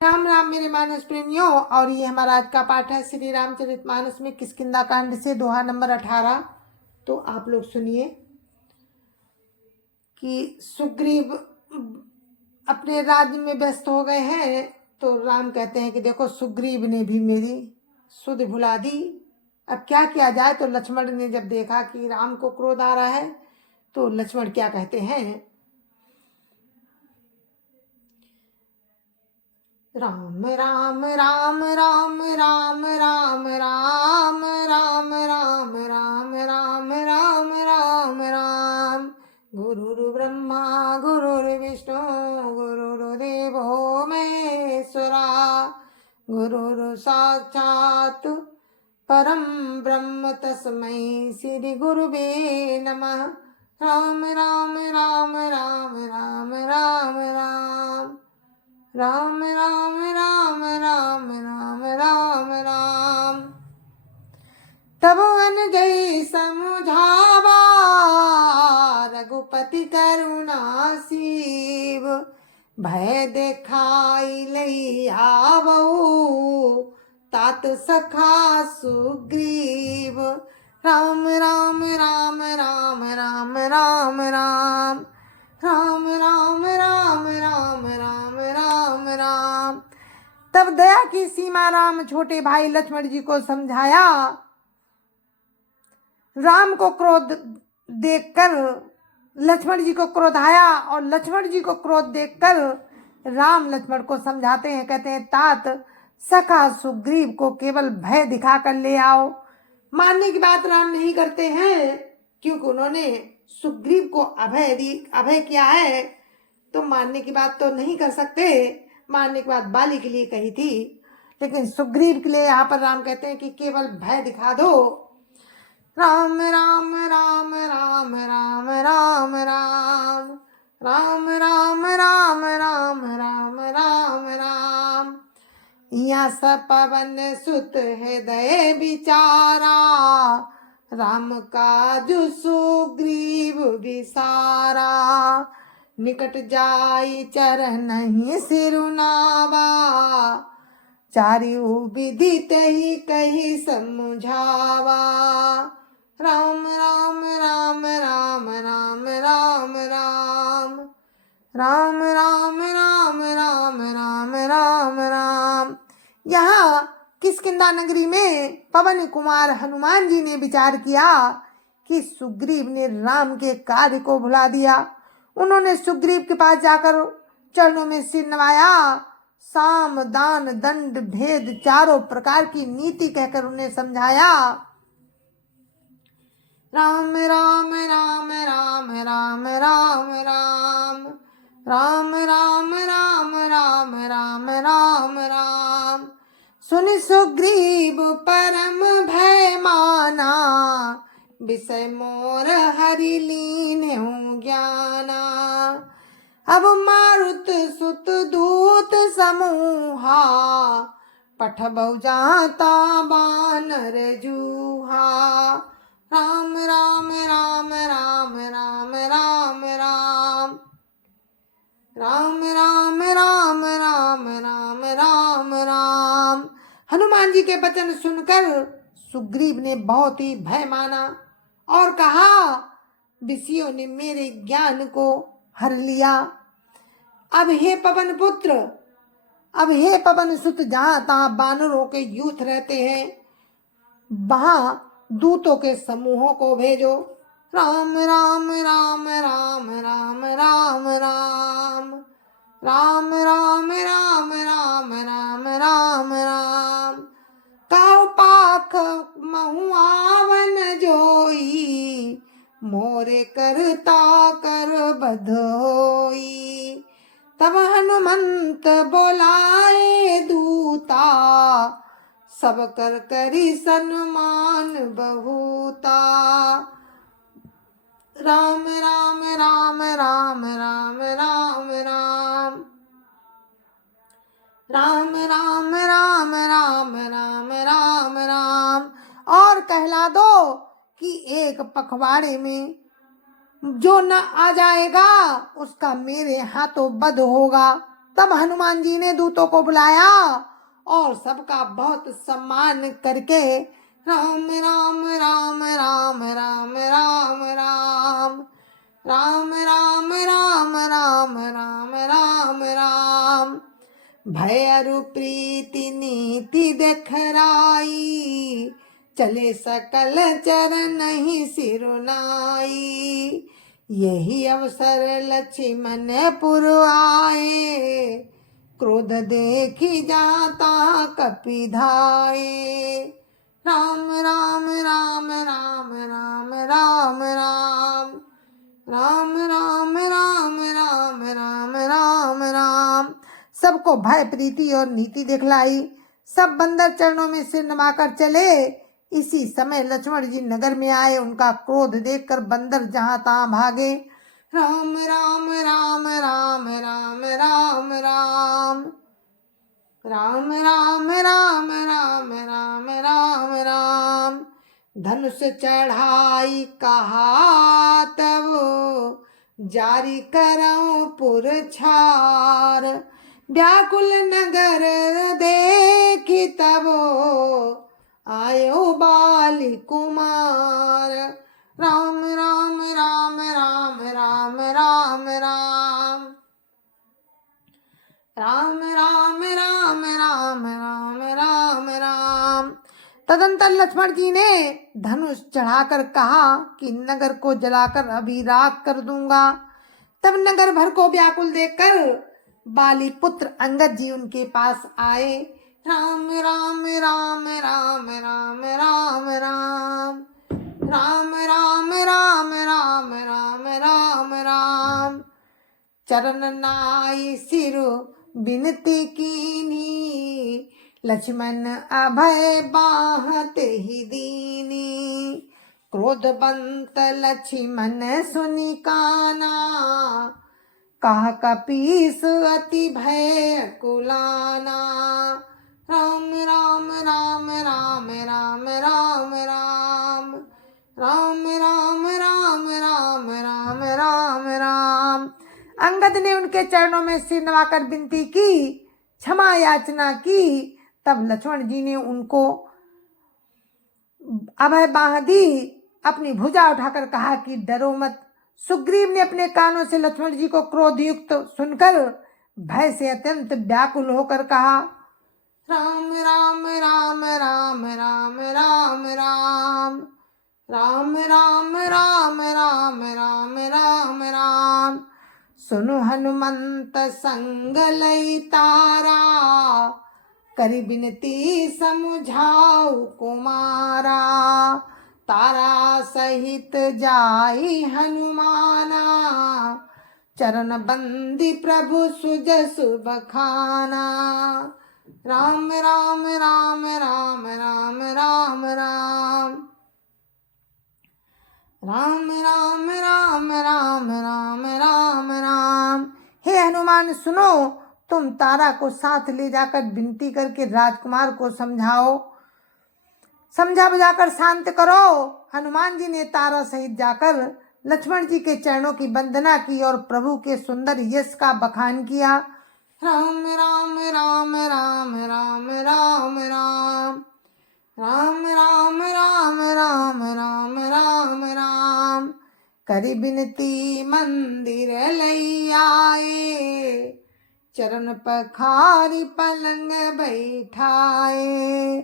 राम राम मेरे मानस प्रेमियों। और ये हमारा आज का पाठ है श्री रामचरितमानस में किष्किंधा कांड से दोहा नंबर 18। तो आप लोग सुनिए कि सुग्रीव अपने राज्य में व्यस्त हो गए हैं। तो राम कहते हैं कि देखो, सुग्रीव ने भी मेरी सुध भुला दी, अब क्या किया जाए। तो लक्ष्मण ने जब देखा कि राम को क्रोध आ रहा है, तो लक्ष्मण क्या कहते हैं, राम राम राम राम राम राम राम राम राम राम राम राम राम राम। गुरुर्ब्रह्मा गुरुर्विष्णु गुरुर्देवो महेश्वरा, गुरुर् साक्षात् परम ब्रह्म तस्मै श्री गुरुवे नमः। राम राम राम राम राम राम राम राम राम राम राम राम राम राम। तब अनुजई समुझावा, रघुपति करुणा सीव, भय देखाई लई आवऊ, तात सखा सुग्रीव। राम राम राम राम राम राम राम राम राम राम राम राम राम राम। तब दया की सीमा राम छोटे भाई लक्ष्मण जी को समझाया। राम को क्रोध देखकर लक्ष्मण जी को क्रोध आया, और लक्ष्मण जी को क्रोध देखकर राम लक्ष्मण को समझाते हैं, कहते हैं तात सखा सुग्रीव को केवल भय दिखाकर ले आओ। मानने की बात राम नहीं करते हैं, क्योंकि उन्होंने सुग्रीव को अभय किया है, तो मानने की बात तो नहीं कर सकते। मानने की बात बाली के लिए कही थी, लेकिन सुग्रीव के लिए यहाँ पर राम कहते हैं कि केवल भय दिखा दो। राम राम राम राम राम राम राम राम राम राम राम राम राम राम। यहाँ सब पवन सुत हृदय विचारा, राम काजु सुग्रीव विसारा। निकट जाई चरहि सिरुनावा, चारिउ विदित ही कही समझावा। राम राम राम राम राम राम राम राम राम राम राम राम राम राम। यहाँ किष्किंधा नगरी में पवन कुमार हनुमान जी ने विचार किया कि सुग्रीव ने राम के कार्य को भुला दिया। उन्होंने सुग्रीव के पास जाकर चरणों में सिर नवाया, साम दान दंड भेद चारों प्रकार की नीति कहकर उन्हें समझाया। राम राम राम राम राम राम राम राम राम राम राम राम राम राम। सुन सुग्रीव परम भय माना, विषय मोर हरि लीन हूँ ज्ञाना। अब मारुत सुत दूत समूहा, पठबौ जाता बानर जूहा। राम राम राम राम राम राम राम राम राम राम राम राम राम राम। हनुमान जी के वचन सुनकर सुग्रीव ने बहुत ही भय माना और कहा, विषयों ने मेरे ज्ञान को हर लिया। अब हे पवन पुत्र, अब हे पवन सुत, जहां तहां बानरों के यूथ रहते हैं, वहां दूतों के समूहों को भेजो। राम राम राम राम राम राम राम राम राम राम राम राम राम राम। काहु पाख महुआवन जोई, मोरे करता कर बधोई। तब हनुमंत बोलाए दूता, सब कर करी सन्मान बहुता। राम राम राम राम राम राम राम राम राम राम राम राम राम राम। और कहला दो कि एक पखवाड़े में जो न आ जाएगा उसका मेरे हाथों वध होगा। तब हनुमान जी ने दूतों को बुलाया और सबका बहुत सम्मान करके राम राम राम राम राम राम राम राम राम राम राम राम राम राम भय अरु प्रीति नीति देखराई चले सकल चरण ही सिरुनाई यही अवसर लक्ष्मण पुर आए क्रोध देखी जाता कपि धाये राम राम राम राम राम राम राम राम राम राम राम राम राम राम सबको भय प्रीति और नीति दिखलाई। सब बंदर चरणों में सिर नवाकर चले। इसी समय लक्ष्मण जी नगर में आए। उनका क्रोध देखकर बंदर जहां तहां भागे। राम राम राम राम राम राम राम राम राम राम राम राम राम राम धनुष चढ़ाई कहा तब जारी करऊं पुरछार व्याकुल नगर देखी तब आयो बाली कुमार राम राम राम राम राम राम राम राम राम राम राम राम राम राम तदंतर लक्ष्मण जी ने धनुष चढ़ाकर कहा कि नगर को जलाकर अभी राख कर दूंगा। तब नगर भर को व्याकुल देखकर बाली पुत्र अंगद जी उनके पास आए। राम राम राम राम राम राम राम राम राम राम राम राम राम राम चरण नाई सिरु बिनती कीनी लक्ष्मण अभय बाहते ही दीनी क्रोधवंत लक्ष्मण सुनि काना कहा कपीस अति भय कुलाना राम राम राम राम राम राम राम राम राम राम राम राम राम राम अंगद ने उनके चरणों में सिर नवाकर विनती की, क्षमा याचना की। तब लक्ष्मण जी ने उनको अभय बाह दी। अपनी भुजा उठाकर कहा कि डरो मत। सुग्रीव ने अपने कानों से लक्ष्मण जी को क्रोधयुक्त सुनकर भय से अत्यंत व्याकुल होकर कहा राम राम राम राम राम राम राम राम राम राम राम राम राम राम सुनु हनुमंत संग लई तारा करी बिनती समुझाऊ कुमारा तारा सहित जाई हनुमाना चरण बंदी प्रभु सुजसु बखाना राम राम राम राम राम राम राम राम राम राम राम राम राम राम हे हनुमान सुनो, तुम तारा को साथ ले जाकर विनती करके राजकुमार को समझा बुझाकर शांत करो। हनुमान जी ने तारा सहित जाकर लक्ष्मण जी के चरणों की वंदना की और प्रभु के सुंदर यश का बखान किया। राम राम राम राम राम राम राम राम राम राम राम राम राम राम करी बिनती मंदिर लई आए चरण पखारी पलंग बैठाए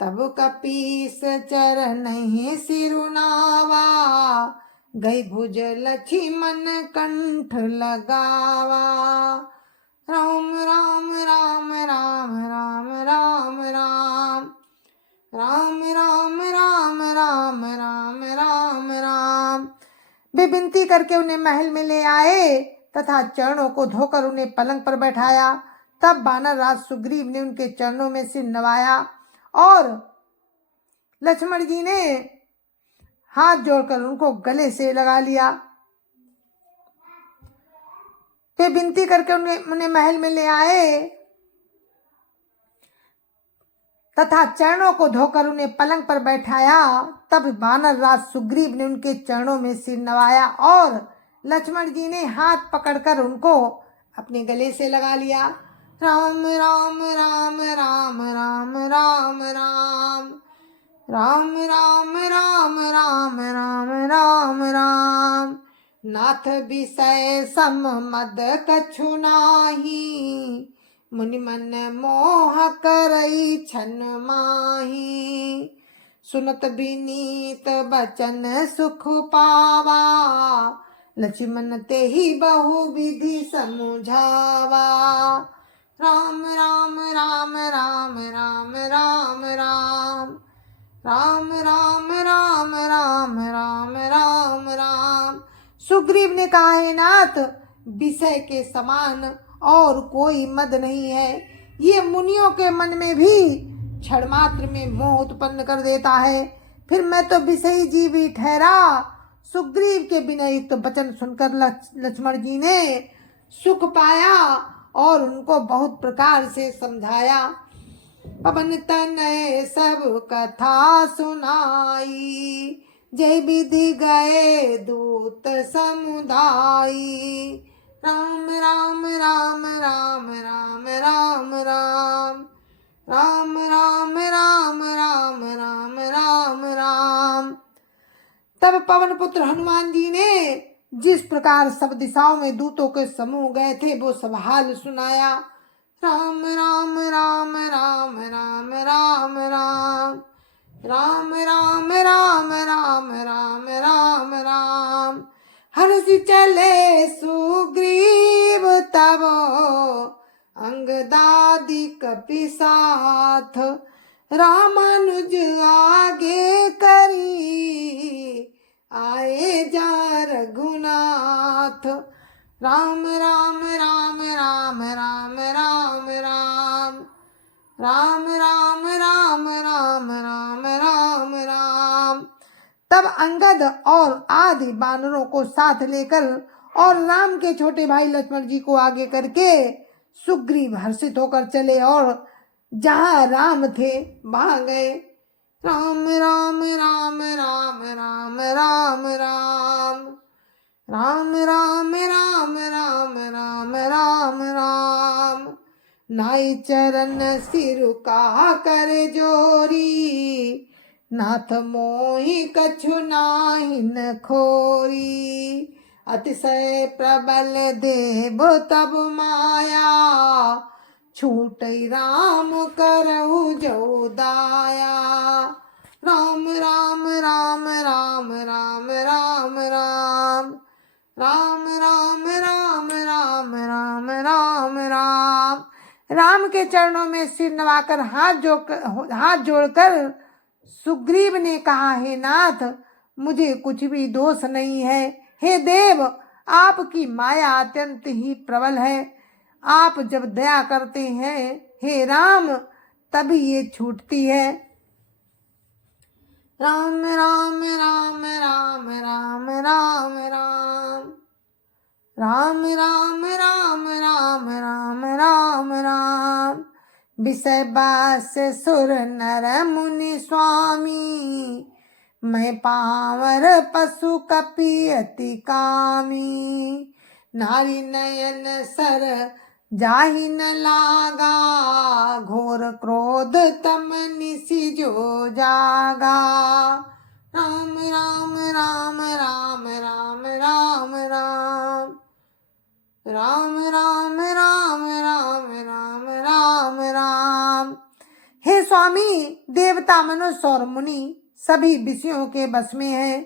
तब कपीस चरण ही सिरुनावा गई भुज लक्ष्मण कंठ लगावा राम राम राम राम राम राम राम राम राम राम राम राम राम राम वे विनती करके उन्हें महल में ले आए तथा चरणों को धोकर उन्हें पलंग पर बैठाया। तब वानर राज सुग्रीव ने उनके चरणों में सिर नवाया और लक्ष्मण जी ने हाथ जोड़कर उनको गले से लगा लिया। वे विनती करके उन्हें महल में ले आए तथा चरणों को धोकर उन्हें पलंग पर बैठाया। तब वानर राज सुग्रीव ने उनके चरणों में सिर नवाया और लक्ष्मण जी ने हाथ पकड़कर उनको अपने गले से लगा लिया। राम राम राम राम राम राम राम राम राम राम राम राम राम राम। नाथ विषय सम मद कछु नाही, मुनि मन मोह करई छन माही। सुनत विनीत बचन सुख पावा, लक्ष्मण ते ही बहु विधि समझावा। राम राम राम राम राम राम राम राम राम राम राम राम राम राम। सुग्रीव ने कहा, हे नाथ, विषय के समान और कोई मद नहीं है। ये मुनियों के मन में भी क्षण मात्र में मोह उत्पन्न कर देता है। फिर मैं तो विषयी जीव ही ठहरा। सुग्रीव के विनययुक्त वचन सुनकर लक्ष्मण जी ने सुख पाया और उनको बहुत प्रकार से समझाया। पवन तनय सब कथा सुनाई, जय विधि गए दूत समुदाई। राम राम राम राम राम राम राम राम राम राम राम राम राम राम। तब पवन पुत्र हनुमान जी ने जिस प्रकार सब दिशाओं में दूतों के समूह गए थे वो सब हाल सुनाया। राम राम राम राम राम राम राम राम राम राम राम राम राम राम। हर्षि चले सुग्रीव तब अंगदादि कपि साथ, रामानुज आगे करी आए जा रघुनाथ। राम राम राम राम राम राम राम राम राम राम राम राम राम राम। तब अंगद और आदि बानरों को साथ लेकर और राम के छोटे भाई लक्ष्मण जी को आगे करके सुग्रीव हर्षित होकर चले और जहाँ राम थे वहां गए। राम राम राम राम राम राम राम राम राम राम राम राम राम राम। नाई चरण सिर का कर जोरी, नाथ मोहि कछु नाहिन खोरी। अतिशय प्रबल देव तब माया, छूटई राम करहु जो दाया। राम राम राम राम राम राम राम राम राम राम राम राम राम राम। राम के चरणों में सिर नवाकर हाथ जोड़कर सुग्रीव ने कहा, हे नाथ, मुझे कुछ भी दोष नहीं है। हे देव, आपकी माया अत्यंत ही प्रबल है। आप जब दया करते हैं हे राम तभी ये छूटती है। राम राम राम राम राम राम राम राम राम राम राम राम राम राम। विषय बास सुर नर मुनि स्वामी, मैं पावर पशु कपि अति कामी। नारी नयन सर जाहि न लागा, घोर क्रोध तम निसि जो जागा। राम राम राम राम राम राम राम राम राम राम राम राम राम राम। हे स्वामी, देवता मनुष्य और मुनि सभी विषयों के बस में हैं।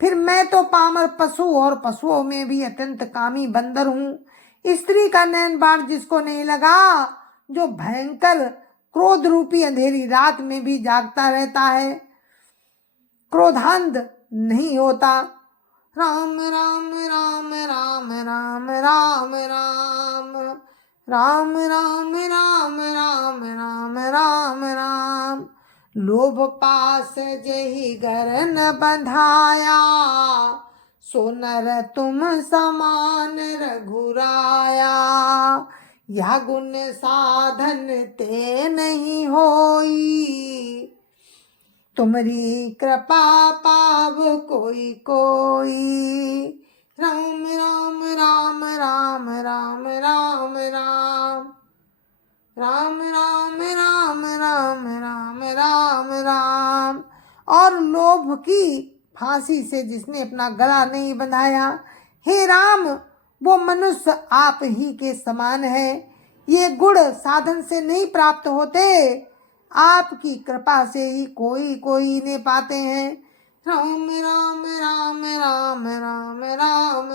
फिर मैं तो पामर पशु और पशुओं में भी अत्यंत कामी बंदर हूँ। स्त्री का नैन बाण जिसको नहीं लगा, जो भयंकर क्रोध रूपी अंधेरी रात में भी जागता रहता है, क्रोधांध नहीं होता। राम राम राम राम राम राम राम राम राम राम राम राम राम राम। लोभ पास जहि गर न बंधाया, सो नर तुम समान रघुराया। यह गुण साधन ते नहीं होई, तुमरी कृपा पाव कोई कोई। राम राम राम राम राम राम राम राम राम राम राम राम राम राम। और लोभ की फांसी से जिसने अपना गला नहीं बंधाया, हे राम वो मनुष्य आप ही के समान है। ये गुण साधन से नहीं प्राप्त होते, आपकी कृपा से ही कोई कोई इन्हें पाते हैं। राम राम राम राम राम राम राम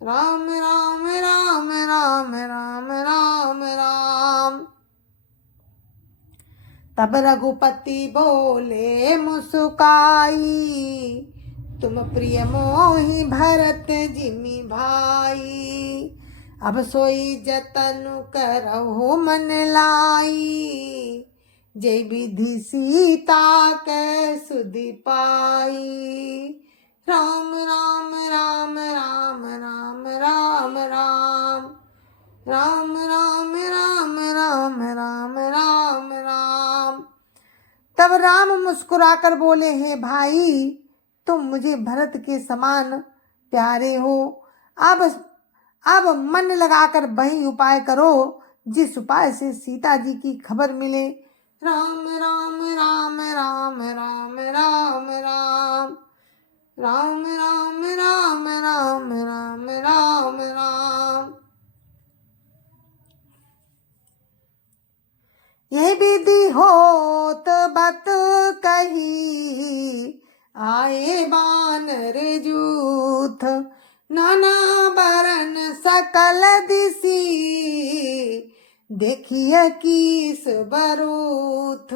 राम राम राम राम राम राम राम। तब रघुपति बोले मुस्काई, तुम प्रिय मोहि भरत जिमि भाई। अब सोई जतन करहु मन लाई, जय विधि सीता कै सुधि पाई। राम राम राम राम राम राम राम राम राम राम राम राम राम राम। तब राम मुस्कुराकर बोले, हे भाई तुम मुझे भरत के समान प्यारे हो। अब मन लगाकर वही उपाय करो जिस उपाय से सीता जी की खबर मिले। राम राम राम राम राम राम राम राम राम राम राम राम राम राम। यह विधि होत बत कही, आए बानर जूथ। नाना बरन सकल दिसी, देखिए कीस बरूथ।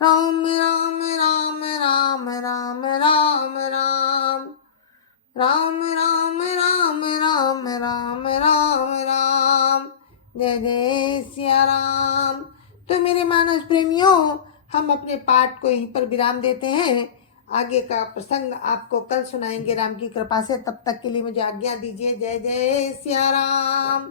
राम राम राम राम राम राम राम राम राम राम राम राम राम राम। जय जय सिया राम। तो मेरे मानस प्रेमियों, हम अपने पाठ को यहीं पर विराम देते हैं। आगे का प्रसंग आपको कल सुनाएंगे राम की कृपा से। तब तक के लिए मुझे आज्ञा दीजिए। जय जय सिया राम।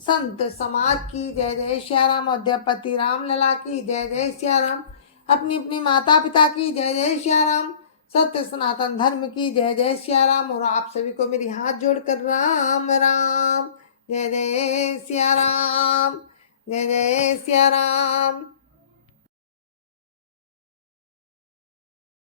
संत समाज की जय जय सिया राम। अध्यापति राम लला की जय जय सिया राम। अपनी अपनी माता पिता की जय जय सिया राम। सत्य सनातन धर्म की जय जय सिया राम। और आप सभी को मेरी हाथ जोड़कर राम राम। जय जय सिया राम। जय जय सिया राम।